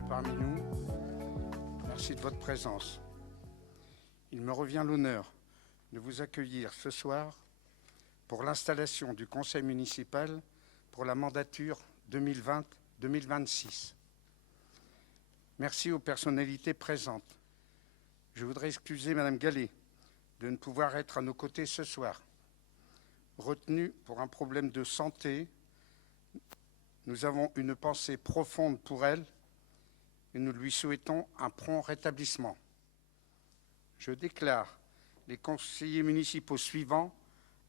bienvenue parmi nous. Merci de votre présence. Il me revient l'honneur de vous accueillir ce soir pour l'installation du conseil municipal pour la mandature 2020-2026. Merci aux personnalités présentes. Je voudrais excuser Madame Gallet de ne pouvoir être à nos côtés ce soir. Retenue pour un problème de santé, nous avons une pensée profonde pour elle et nous lui souhaitons un prompt rétablissement. Je déclare les conseillers municipaux suivants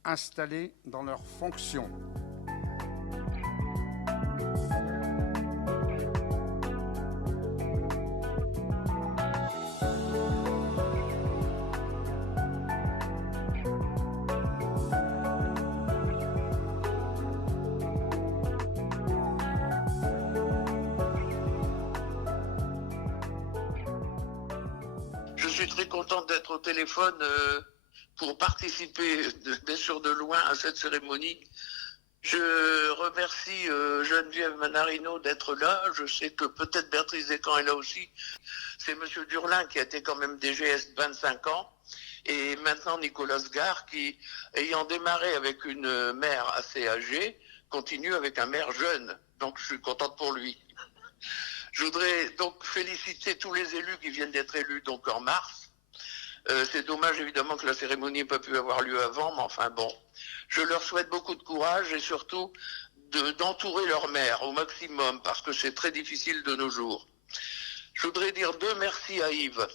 installés dans leurs fonctions. Je suis très contente d'être au téléphone pour participer bien sûr de loin à cette cérémonie. Je remercie Geneviève Manarino d'être là. Je sais que peut-être Béatrice Descamps est là aussi. C'est Monsieur Durlin qui a été quand même DGS 25 ans. Et maintenant Nicolas Sgard qui, ayant démarré avec une mère assez âgée, continue avec un maire jeune. Donc je suis contente pour lui. Je voudrais donc féliciter tous les élus qui viennent d'être élus donc en mars. C'est dommage évidemment que la cérémonie n'ait pas pu avoir lieu avant, mais enfin bon. Je leur souhaite beaucoup de courage et surtout d'entourer leur maire au maximum parce que c'est très difficile de nos jours. Je voudrais dire deux merci à Yves.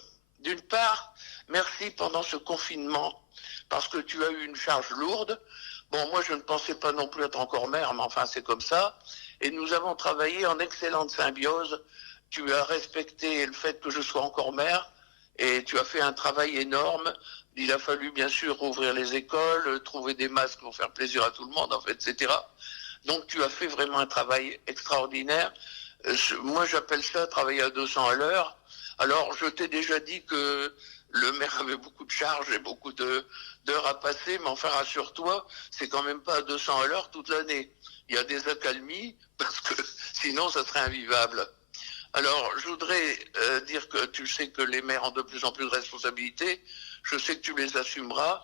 D'une part, merci pendant ce confinement parce que tu as eu une charge lourde. Bon, moi je ne pensais pas non plus être encore maire, mais enfin c'est comme ça. Et nous avons travaillé en excellente symbiose. Tu as respecté le fait que je sois encore maire et tu as fait un travail énorme. Il a fallu bien sûr ouvrir les écoles, trouver des masques pour faire plaisir à tout le monde, en fait, etc. Donc tu as fait vraiment un travail extraordinaire. Moi j'appelle ça travailler à 200 à l'heure. Alors je t'ai déjà dit que le maire avait beaucoup de charges et beaucoup d'heures à passer, mais enfin rassure-toi, c'est quand même pas à 200 à l'heure toute l'année. Il y a des accalmies, parce que sinon ça serait invivable. Alors, je voudrais dire que tu sais que les maires ont de plus en plus de responsabilités. Je sais que tu les assumeras.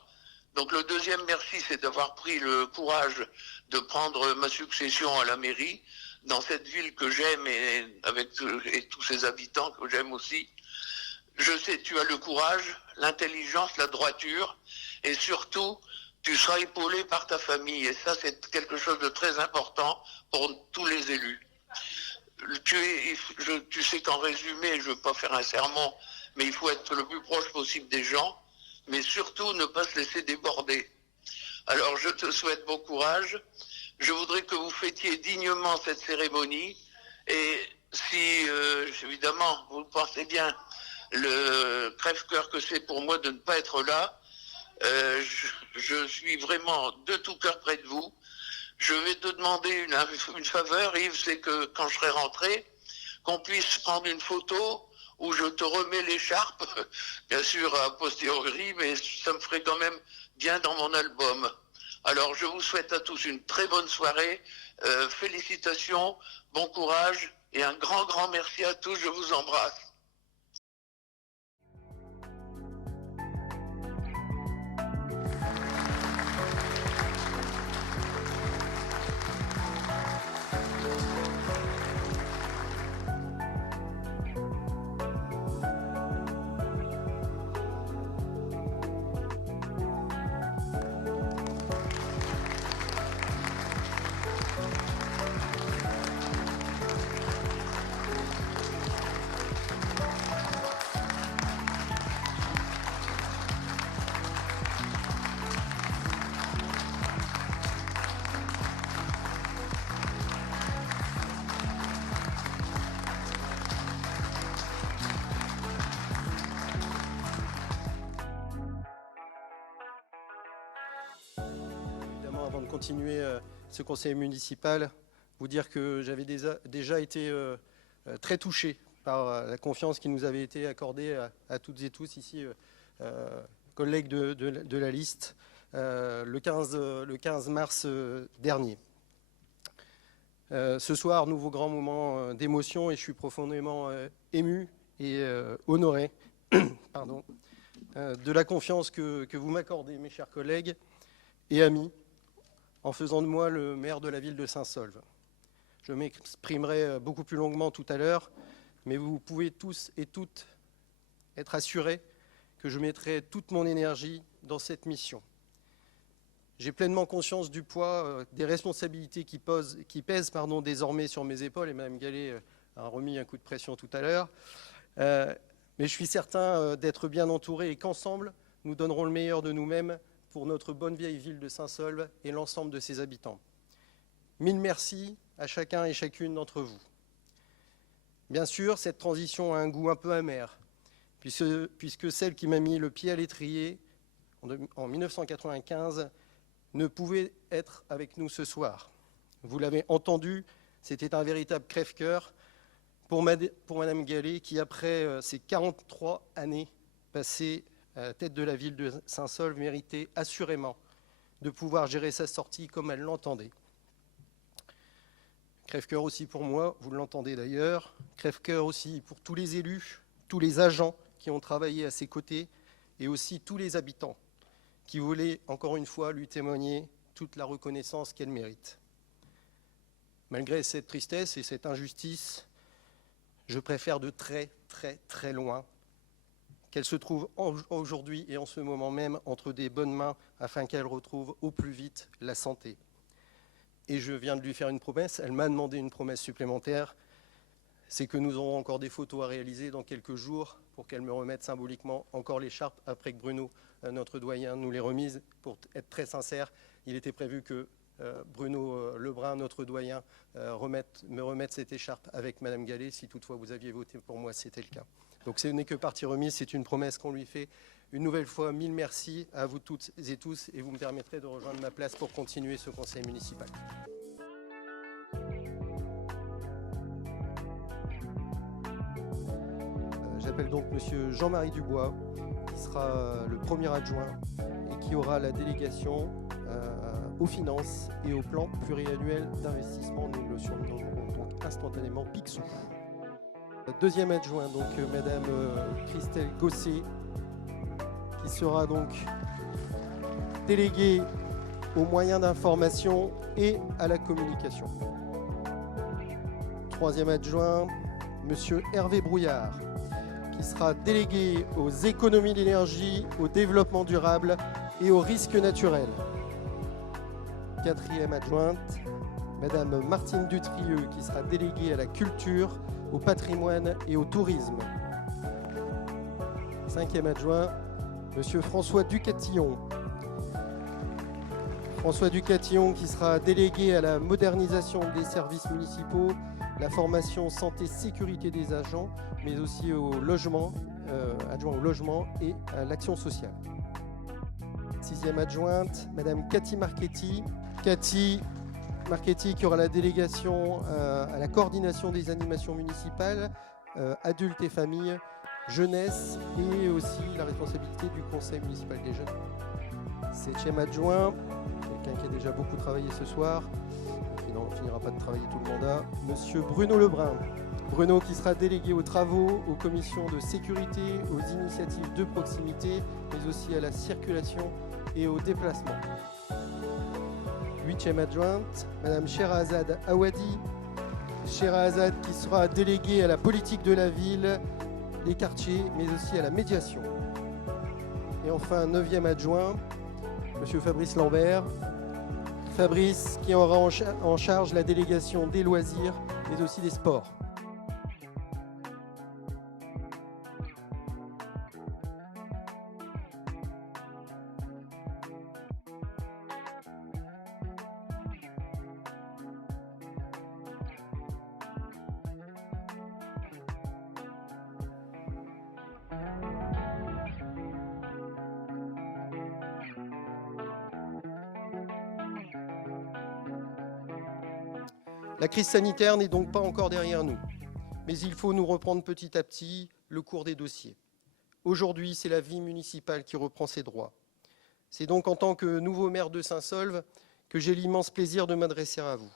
Donc, le deuxième merci, c'est d'avoir pris le courage de prendre ma succession à la mairie, dans cette ville que j'aime et tous ses habitants que j'aime aussi. Je sais, tu as le courage, l'intelligence, la droiture, et surtout, tu seras épaulé par ta famille. Et ça, c'est quelque chose de très important pour tous les élus. Tu sais qu'en résumé, je ne veux pas faire un sermon, mais il faut être le plus proche possible des gens, mais surtout ne pas se laisser déborder. Alors, je te souhaite bon courage. Je voudrais que vous fêtiez dignement cette cérémonie. Et si, évidemment, vous le pensez bien, le crève-cœur que c'est pour moi de ne pas être là, je suis vraiment de tout cœur près de vous. Je vais te demander une faveur, Yves, c'est que quand je serai rentré, qu'on puisse prendre une photo où je te remets l'écharpe, bien sûr a posteriori, mais ça me ferait quand même bien dans mon album. Alors je vous souhaite à tous une très bonne soirée, félicitations, bon courage et un grand, grand merci à tous, je vous embrasse. Avant de continuer ce conseil municipal, vous dire que j'avais déjà été très touché par la confiance qui nous avait été accordée à toutes et tous ici, collègues de la liste, le 15 mars dernier. Ce soir, nouveau grand moment d'émotion et je suis profondément ému et honoré pardon, de la confiance que vous m'accordez, mes chers collègues et amis, en faisant de moi le maire de la ville de Saint-Saulve. Je m'exprimerai beaucoup plus longuement tout à l'heure, mais vous pouvez tous et toutes être assurés que je mettrai toute mon énergie dans cette mission. J'ai pleinement conscience du poids des responsabilités qui pèsent désormais sur mes épaules, et Mme Gallet a remis un coup de pression tout à l'heure. Mais je suis certain d'être bien entouré et qu'ensemble, nous donnerons le meilleur de nous-mêmes pour notre bonne vieille ville de Saint-Saulve et l'ensemble de ses habitants. Mille merci à chacun et chacune d'entre vous. Bien sûr, cette transition a un goût un peu amer, puisque celle qui m'a mis le pied à l'étrier en 1995 ne pouvait être avec nous ce soir. Vous l'avez entendu, c'était un véritable crève-cœur pour Mme Gallet, qui, après ses 43 années passées à la tête de la ville de Saint-Saulve, méritait assurément de pouvoir gérer sa sortie comme elle l'entendait. Crève-cœur aussi pour moi, vous l'entendez d'ailleurs. Crève-cœur aussi pour tous les élus, tous les agents qui ont travaillé à ses côtés et aussi tous les habitants qui voulaient encore une fois lui témoigner toute la reconnaissance qu'elle mérite. Malgré cette tristesse et cette injustice, je préfère de très très très loin qu'elle se trouve aujourd'hui et en ce moment même entre des bonnes mains afin qu'elle retrouve au plus vite la santé. Et je viens de lui faire une promesse, elle m'a demandé une promesse supplémentaire, c'est que nous aurons encore des photos à réaliser dans quelques jours pour qu'elle me remette symboliquement encore l'écharpe après que Bruno, notre doyen, nous l'ait remise. Pour être très sincère, il était prévu que Bruno Lebrun, notre doyen, me remette cette écharpe avec Mme Gallet. Si toutefois vous aviez voté pour moi, c'était le cas. Donc ce n'est que partie remise, c'est une promesse qu'on lui fait. Une nouvelle fois, mille merci à vous toutes et tous, et vous me permettrez de rejoindre ma place pour continuer ce conseil municipal. J'appelle donc M. Jean-Marie Dubois, qui sera le premier adjoint et qui aura la délégation aux finances et au plan pluriannuel d'investissement. Nous le surnommerons donc instantanément PIXOU. Deuxième adjoint, donc Mme Christelle Gosset, qui sera donc déléguée aux moyens d'information et à la communication. Troisième adjoint, M. Hervé Brouillard, qui sera délégué aux économies d'énergie, au développement durable et aux risques naturels. Quatrième adjointe, Mme Martine Dutrieux, qui sera déléguée à la culture, au patrimoine et au tourisme. Cinquième adjoint, M. François Ducatillon. François Ducatillon, qui sera délégué à la modernisation des services municipaux, la formation santé sécurité des agents, mais aussi au logement, adjoint au logement et à l'action sociale. Sixième adjointe, Mme Cathy Marchetti. Cathy Marchetti, qui aura la délégation à la coordination des animations municipales, adultes et familles, jeunesse et aussi la responsabilité du conseil municipal des jeunes. Septième adjoint, quelqu'un qui a déjà beaucoup travaillé ce soir, qui n'en finira pas de travailler tout le mandat, Monsieur Bruno Lebrun. Bruno, qui sera délégué aux travaux, aux commissions de sécurité, aux initiatives de proximité, mais aussi à la circulation et au déplacement. Huitième adjointe, Madame Sherazade Awadi. Sherazade, qui sera déléguée à la politique de la ville, les quartiers, mais aussi à la médiation. Et enfin, neuvième adjoint, Monsieur Fabrice Lambert. Fabrice, qui aura en charge la délégation des loisirs, mais aussi des sports. La crise sanitaire n'est donc pas encore derrière nous, mais il faut nous reprendre petit à petit le cours des dossiers. Aujourd'hui, c'est la vie municipale qui reprend ses droits. C'est donc en tant que nouveau maire de Saint-Saulve que j'ai l'immense plaisir de m'adresser à vous.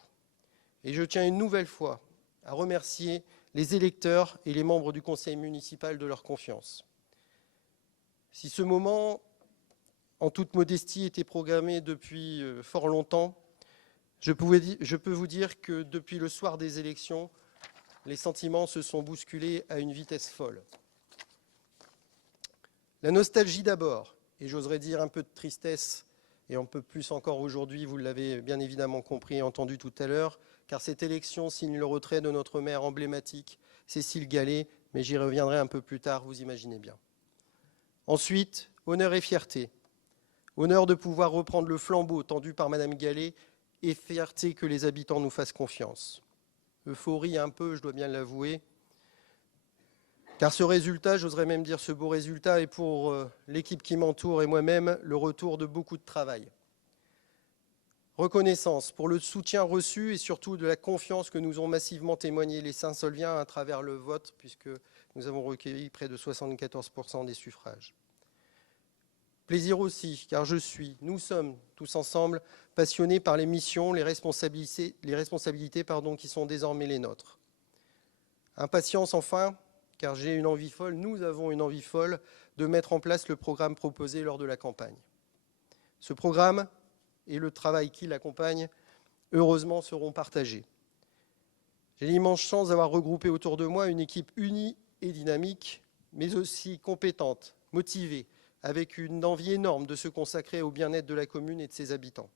Et je tiens une nouvelle fois à remercier les électeurs et les membres du conseil municipal de leur confiance. Si ce moment, en toute modestie, était programmé depuis fort longtemps, je peux vous dire que depuis le soir des élections, les sentiments se sont bousculés à une vitesse folle. La nostalgie d'abord, et j'oserais dire un peu de tristesse, et un peu plus encore aujourd'hui, vous l'avez bien évidemment compris et entendu tout à l'heure, car cette élection signe le retrait de notre maire emblématique, Cécile Gallé, mais j'y reviendrai un peu plus tard, vous imaginez bien. Ensuite, honneur et fierté. Honneur de pouvoir reprendre le flambeau tendu par Madame Gallé et fierté que les habitants nous fassent confiance. Euphorie un peu, je dois bien l'avouer, car ce résultat, j'oserais même dire ce beau résultat, est pour l'équipe qui m'entoure et moi-même le retour de beaucoup de travail. Reconnaissance pour le soutien reçu et surtout de la confiance que nous ont massivement témoigné les Saint-Solviens à travers le vote, puisque nous avons recueilli près de 74% des suffrages. Plaisir aussi, car nous sommes tous ensemble passionnés par les missions, les responsabilités qui sont désormais les nôtres. Impatience enfin, car nous avons une envie folle de mettre en place le programme proposé lors de la campagne. Ce programme et le travail qui l'accompagne, heureusement, seront partagés. J'ai l'immense chance d'avoir regroupé autour de moi une équipe unie et dynamique, mais aussi compétente, motivée, avec une envie énorme de se consacrer au bien-être de la commune et de ses habitants.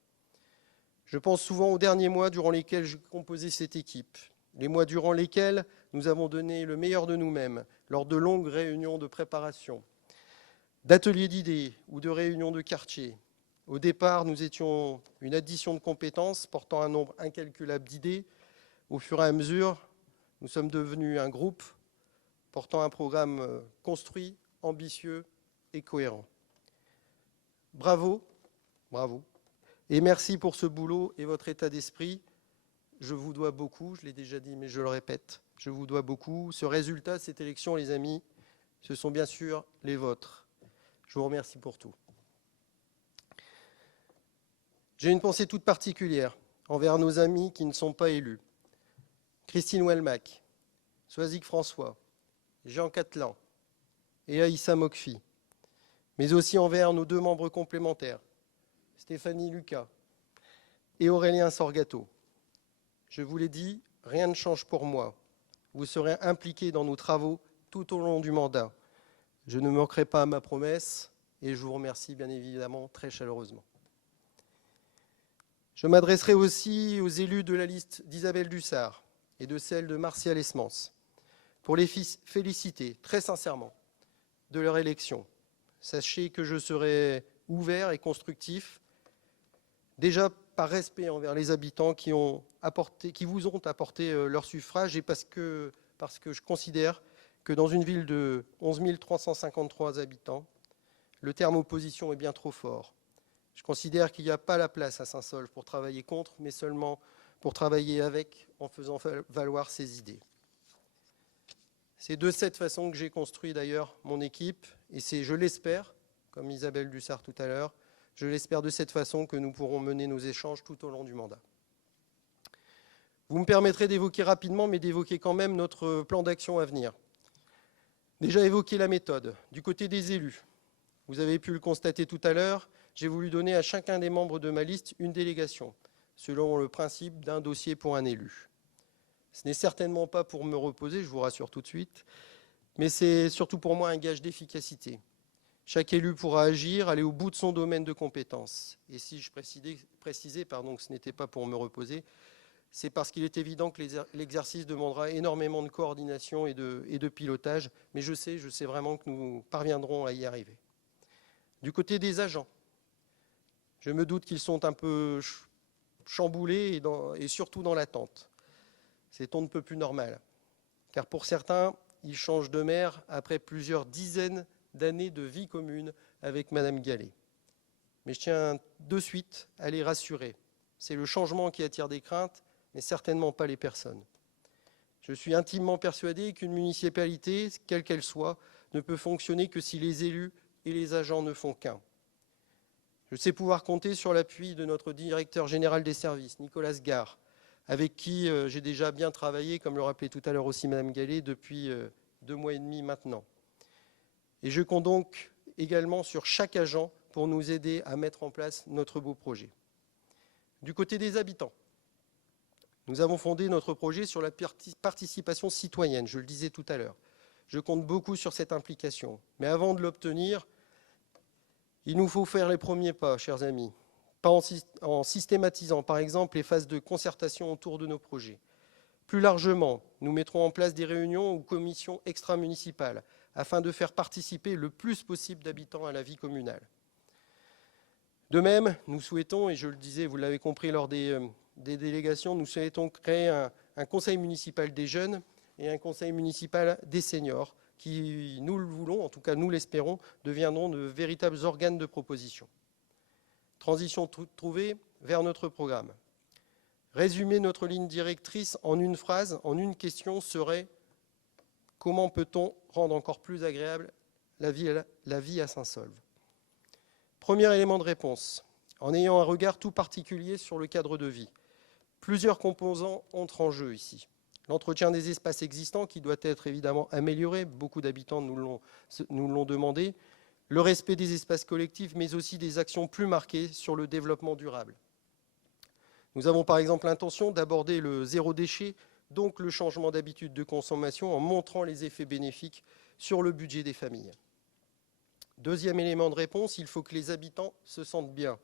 Je pense souvent aux derniers mois durant lesquels j'ai composé cette équipe, les mois durant lesquels nous avons donné le meilleur de nous-mêmes lors de longues réunions de préparation, d'ateliers d'idées ou de réunions de quartier. Au départ, nous étions une addition de compétences portant un nombre incalculable d'idées. Au fur et à mesure, nous sommes devenus un groupe portant un programme construit, ambitieux et cohérent. Bravo, bravo. Et merci pour ce boulot et votre état d'esprit. Je vous dois beaucoup, je l'ai déjà dit, mais je le répète, je vous dois beaucoup. Ce résultat de cette élection, les amis, ce sont bien sûr les vôtres. Je vous remercie pour tout. J'ai une pensée toute particulière envers nos amis qui ne sont pas élus. Christine Welmach, Soazic François, Jean Cattelan et Aïssa Mokfi, mais aussi envers nos deux membres complémentaires, Stéphanie Lucas et Aurélien Sorgato. Je vous l'ai dit, rien ne change pour moi. Vous serez impliqués dans nos travaux tout au long du mandat. Je ne manquerai pas à ma promesse et je vous remercie bien évidemment très chaleureusement. Je m'adresserai aussi aux élus de la liste d'Isabelle Dussart et de celle de Martial Esmens pour les féliciter très sincèrement de leur élection. Sachez que je serai ouvert et constructif, déjà par respect envers les habitants qui vous ont apporté leur suffrage et parce que je considère que dans une ville de 11 353 habitants, le terme opposition est bien trop fort. Je considère qu'il n'y a pas la place à Saint-Saulve pour travailler contre, mais seulement pour travailler avec, en faisant valoir ses idées. C'est de cette façon que j'ai construit d'ailleurs mon équipe, et c'est, je l'espère, comme Isabelle Dussart tout à l'heure, je l'espère de cette façon que nous pourrons mener nos échanges tout au long du mandat. Vous me permettrez d'évoquer rapidement, mais d'évoquer quand même notre plan d'action à venir. Déjà évoqué la méthode. Du côté des élus, vous avez pu le constater tout à l'heure, j'ai voulu donner à chacun des membres de ma liste une délégation, selon le principe d'un dossier pour un élu. Ce n'est certainement pas pour me reposer, je vous rassure tout de suite, mais c'est surtout pour moi un gage d'efficacité. Chaque élu pourra agir, aller au bout de son domaine de compétences. Et si je précisais que ce n'était pas pour me reposer, c'est parce qu'il est évident que l'exercice demandera énormément de coordination et de pilotage, mais je sais vraiment que nous parviendrons à y arriver. Du côté des agents, je me doute qu'ils sont un peu chamboulés et surtout dans l'attente. C'est on ne peut plus normal, car pour certains, ils changent de maire après plusieurs dizaines d'années de vie commune avec Madame Gallé. Mais je tiens de suite à les rassurer. C'est le changement qui attire des craintes, mais certainement pas les personnes. Je suis intimement persuadé qu'une municipalité, quelle qu'elle soit, ne peut fonctionner que si les élus et les agents ne font qu'un. Je sais pouvoir compter sur l'appui de notre directeur général des services, Nicolas Gare, avec qui j'ai déjà bien travaillé, comme le rappelait tout à l'heure aussi Madame Gallet, depuis 2 mois et demi maintenant. Et je compte donc également sur chaque agent pour nous aider à mettre en place notre beau projet. Du côté des habitants, nous avons fondé notre projet sur la participation citoyenne, je le disais tout à l'heure. Je compte beaucoup sur cette implication. Mais avant de l'obtenir, il nous faut faire les premiers pas, chers amis. Pas en systématisant, par exemple, les phases de concertation autour de nos projets. Plus largement, nous mettrons en place des réunions ou commissions extra-municipales afin de faire participer le plus possible d'habitants à la vie communale. De même, nous souhaitons, et je le disais, vous l'avez compris lors des délégations, nous souhaitons créer un conseil municipal des jeunes et un conseil municipal des seniors qui, nous le voulons, en tout cas nous l'espérons, deviendront de véritables organes de proposition. Transition trouvée vers notre programme. Résumer notre ligne directrice en une phrase, en une question serait: comment peut-on rendre encore plus agréable la vie à Saint-Saulve? Premier élément de réponse, en ayant un regard tout particulier sur le cadre de vie. Plusieurs composants entrent en jeu ici. L'entretien des espaces existants qui doit être évidemment amélioré, beaucoup d'habitants nous l'ont demandé, le respect des espaces collectifs, mais aussi des actions plus marquées sur le développement durable. Nous avons par exemple l'intention d'aborder le zéro déchet, donc le changement d'habitude de consommation, en montrant les effets bénéfiques sur le budget des familles. Deuxième élément de réponse, il faut que les habitants se sentent bien.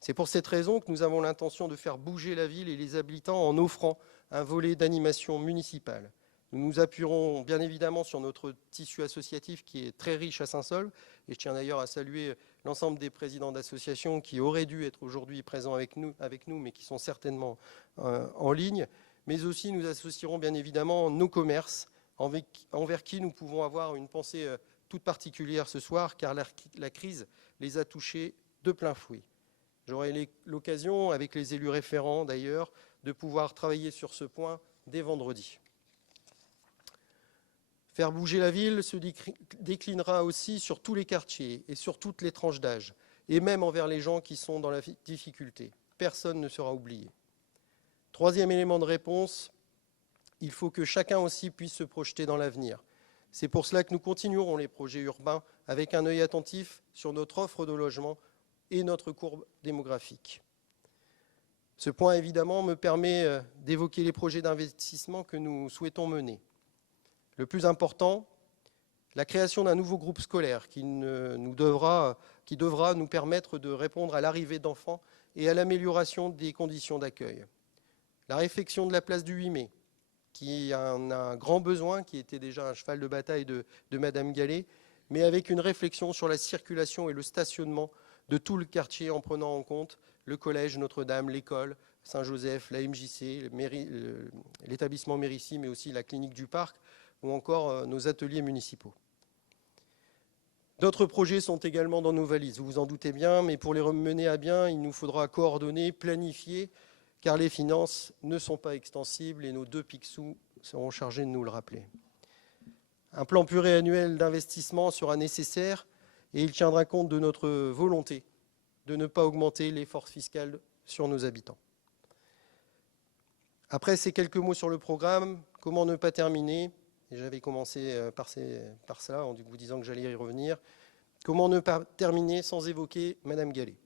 C'est pour cette raison que nous avons l'intention de faire bouger la ville et les habitants en offrant un volet d'animation municipale. Nous nous appuierons bien évidemment sur notre tissu associatif qui est très riche à Saint-Saulve, et je tiens d'ailleurs à saluer l'ensemble des présidents d'associations qui auraient dû être aujourd'hui présents avec nous, mais qui sont certainement en ligne. Mais aussi nous associerons bien évidemment nos commerces, envers qui nous pouvons avoir une pensée toute particulière ce soir, car la crise les a touchés de plein fouet. J'aurai l'occasion, avec les élus référents d'ailleurs, de pouvoir travailler sur ce point dès vendredi. Faire bouger la ville se déclinera aussi sur tous les quartiers et sur toutes les tranches d'âge, et même envers les gens qui sont dans la difficulté. Personne ne sera oublié. Troisième élément de réponse, il faut que chacun aussi puisse se projeter dans l'avenir. C'est pour cela que nous continuerons les projets urbains avec un œil attentif sur notre offre de logement et notre courbe démographique. Ce point, évidemment, me permet d'évoquer les projets d'investissement que nous souhaitons mener. Le plus important, la création d'un nouveau groupe scolaire qui devra nous permettre de répondre à l'arrivée d'enfants et à l'amélioration des conditions d'accueil. La réfection de la place du 8 mai, qui en a un grand besoin, qui était déjà un cheval de bataille de Madame Gallet, mais avec une réflexion sur la circulation et le stationnement de tout le quartier en prenant en compte le collège Notre-Dame, l'école Saint-Joseph, la MJC, l'établissement Mérici, mais aussi la clinique du Parc, ou encore nos ateliers municipaux. D'autres projets sont également dans nos valises, vous vous en doutez bien, mais pour les mener à bien, il nous faudra coordonner, planifier, car les finances ne sont pas extensibles et nos 2 Picsou seront chargés de nous le rappeler. Un plan pluriannuel d'investissement sera nécessaire et il tiendra compte de notre volonté de ne pas augmenter l'effort fiscal sur nos habitants. Après ces quelques mots sur le programme, comment ne pas terminer, et j'avais commencé par cela en vous disant que j'allais y revenir, comment ne pas terminer sans évoquer Madame Gallet.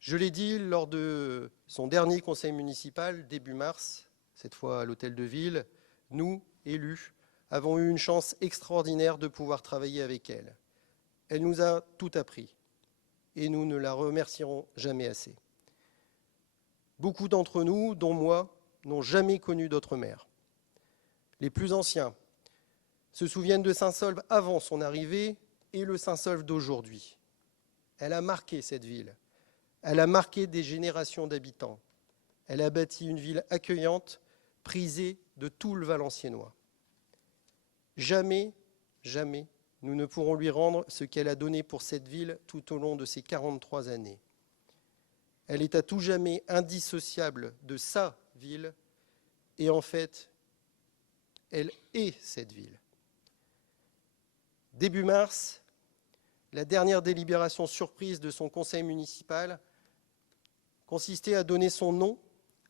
Je l'ai dit lors de son dernier conseil municipal, début mars, cette fois à l'hôtel de ville, nous, élus, avons eu une chance extraordinaire de pouvoir travailler avec elle. Elle nous a tout appris et nous ne la remercierons jamais assez. Beaucoup d'entre nous, dont moi, n'ont jamais connu d'autre mère. Les plus anciens se souviennent de Saint-Saulve avant son arrivée et le Saint-Saulve d'aujourd'hui. Elle a marqué cette ville. Elle a marqué des générations d'habitants. Elle a bâti une ville accueillante, prisée de tout le Valenciennois. Jamais, jamais, nous ne pourrons lui rendre ce qu'elle a donné pour cette ville tout au long de ces 43 années. Elle est à tout jamais indissociable de sa ville et en fait, elle est cette ville. Début mars, la dernière délibération surprise de son conseil municipal consistait à donner son nom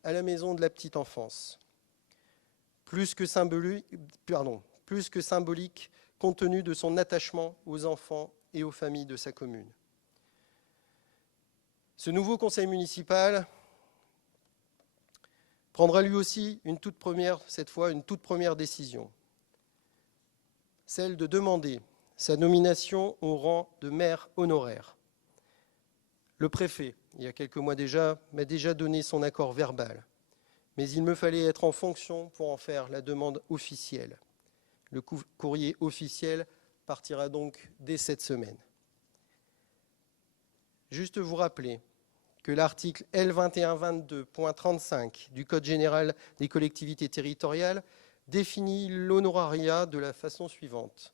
à la maison de la petite enfance. Plus que symbolique compte tenu de son attachement aux enfants et aux familles de sa commune. Ce nouveau conseil municipal prendra lui aussi cette fois une toute première décision, celle de demander sa nomination au rang de maire honoraire. Le préfet, il y a quelques mois déjà, m'a déjà donné son accord verbal, mais il me fallait être en fonction pour en faire la demande officielle. Le courrier officiel partira donc dès cette semaine. Juste vous rappeler que l'article L2122.35 du Code général des collectivités territoriales définit l'honorariat de la façon suivante.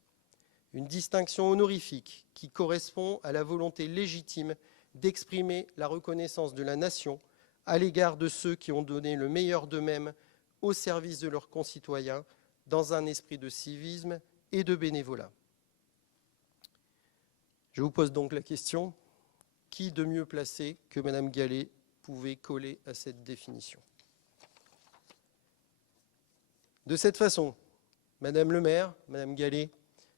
Une distinction honorifique qui correspond à la volonté légitime d'exprimer la reconnaissance de la nation à l'égard de ceux qui ont donné le meilleur d'eux-mêmes au service de leurs concitoyens dans un esprit de civisme et de bénévolat. Je vous pose donc la question, qui de mieux placé que Mme Gallé pouvait coller à cette définition? De cette façon, Madame le maire, Mme Gallé,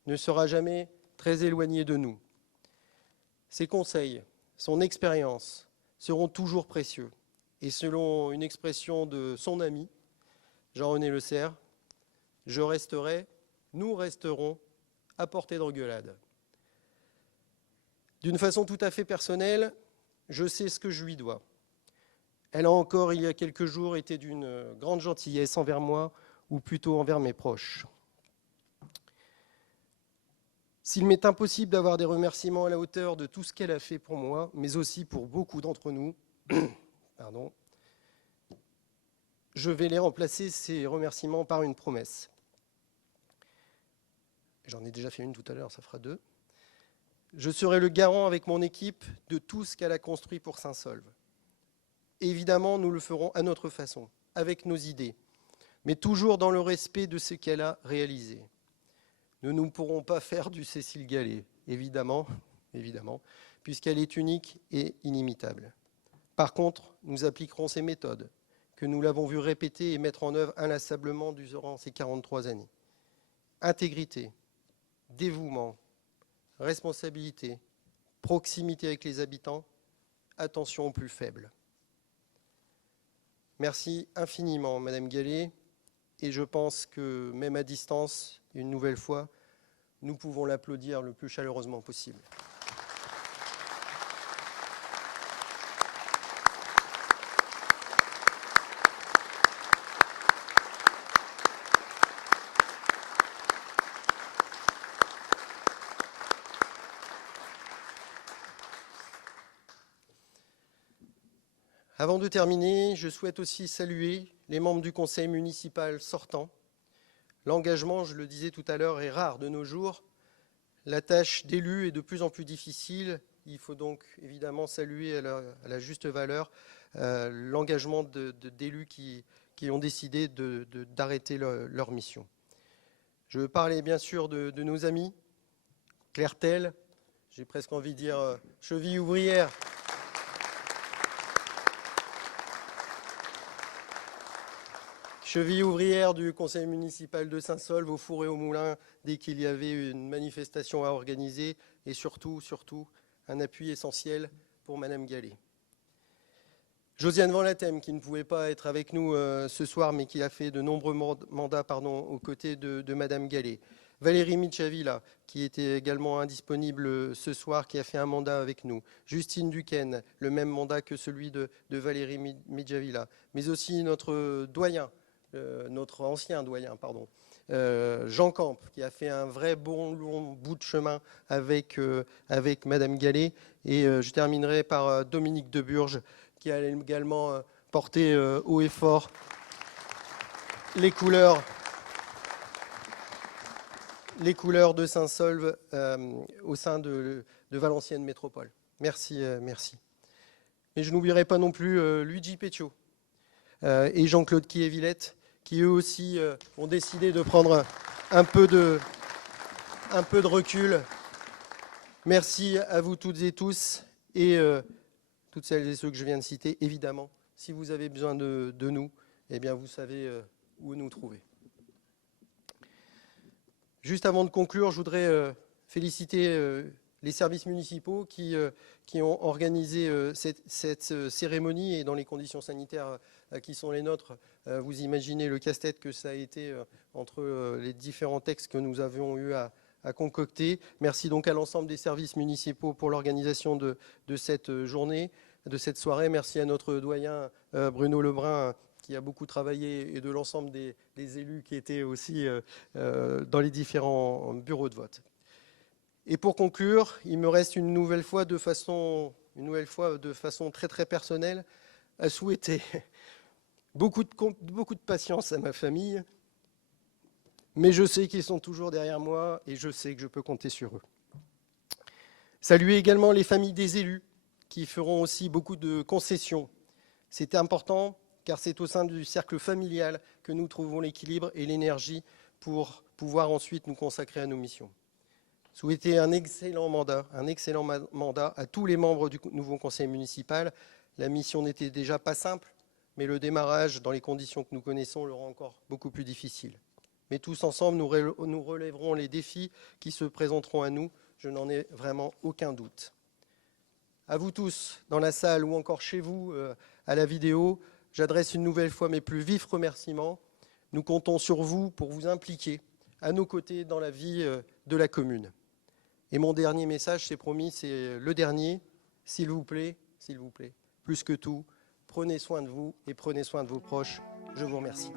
ne sera jamais très éloignée de nous. Ses conseils, son expérience seront toujours précieux. Et selon une expression de son ami, Jean-René Le Serre, nous resterons à portée de regueulade. D'une façon tout à fait personnelle, je sais ce que je lui dois. Elle a encore, il y a quelques jours, été d'une grande gentillesse envers moi, ou plutôt envers mes proches. S'il m'est impossible d'avoir des remerciements à la hauteur de tout ce qu'elle a fait pour moi, mais aussi pour beaucoup d'entre nous, je vais les remplacer, ces remerciements, par une promesse. J'en ai déjà fait une tout à l'heure, ça fera 2. Je serai le garant avec mon équipe de tout ce qu'elle a construit pour Saint-Saulve. Évidemment, nous le ferons à notre façon, avec nos idées, mais toujours dans le respect de ce qu'elle a réalisé. Nous ne pourrons pas faire du Cécile Gallé, évidemment, puisqu'elle est unique et inimitable. Par contre, nous appliquerons ces méthodes, que nous l'avons vu répéter et mettre en œuvre inlassablement durant ces 43 années. Intégrité, dévouement, responsabilité, proximité avec les habitants, attention aux plus faibles. Merci infiniment, Madame Gallé, et je pense que même à distance, une nouvelle fois, nous pouvons l'applaudir le plus chaleureusement possible. Avant de terminer, je souhaite aussi saluer les membres du conseil municipal sortant. L'engagement, je le disais tout à l'heure, est rare de nos jours. La tâche d'élu est de plus en plus difficile. Il faut donc évidemment saluer à la juste valeur l'engagement d'élus qui ont décidé d'arrêter leur mission. Je veux parler bien sûr de nos amis, Claire Tell, j'ai presque envie de dire cheville ouvrière. Cheville ouvrière du conseil municipal de Saint-Saulve, au four et au moulin, dès qu'il y avait une manifestation à organiser, et surtout, un appui essentiel pour Madame Gallé. Josiane Van Latem, qui ne pouvait pas être avec nous ce soir, mais qui a fait de nombreux mandats aux côtés de Madame Gallé. Valérie Michavila, qui était également indisponible ce soir, qui a fait un mandat avec nous. Justine Duquesne, le même mandat que celui de Valérie Michavila. Mais aussi notre ancien doyen, Jean Camp, qui a fait un vrai bon long bout de chemin avec Madame Gallé. Et je terminerai par Dominique Deburge, qui a également porté haut et fort les couleurs de Saint-Saulve au sein de Valenciennes Métropole. Merci. Mais je n'oublierai pas non plus Luigi Peccio et Jean-Claude Quillet-Villette, qui eux aussi ont décidé de prendre un peu de recul. Merci à vous toutes et tous, et toutes celles et ceux que je viens de citer, évidemment. Si vous avez besoin de nous, eh bien, vous savez où nous trouver. Juste avant de conclure, je voudrais féliciter les services municipaux qui ont organisé cette cérémonie et dans les conditions sanitaires qui sont les nôtres. Vous imaginez le casse-tête que ça a été entre les différents textes que nous avions eu à concocter. Merci donc à l'ensemble des services municipaux pour l'organisation de cette journée, de cette soirée. Merci à notre doyen Bruno Lebrun qui a beaucoup travaillé et de l'ensemble des élus qui étaient aussi dans les différents bureaux de vote. Et pour conclure, il me reste une nouvelle fois de façon très très personnelle à souhaiter beaucoup de patience à ma famille, mais je sais qu'ils sont toujours derrière moi et je sais que je peux compter sur eux. Saluer également les familles des élus qui feront aussi beaucoup de concessions. C'est important car c'est au sein du cercle familial que nous trouvons l'équilibre et l'énergie pour pouvoir ensuite nous consacrer à nos missions. Souhaiter un excellent mandat à tous les membres du nouveau conseil municipal. La mission n'était déjà pas simple, mais le démarrage dans les conditions que nous connaissons le rend encore beaucoup plus difficile. Mais tous ensemble, nous relèverons les défis qui se présenteront à nous, je n'en ai vraiment aucun doute. À vous tous, dans la salle ou encore chez vous, à la vidéo, j'adresse une nouvelle fois mes plus vifs remerciements. Nous comptons sur vous pour vous impliquer à nos côtés dans la vie de la commune. Et mon dernier message, c'est promis, c'est le dernier. S'il vous plaît, plus que tout, prenez soin de vous et prenez soin de vos proches. Je vous remercie.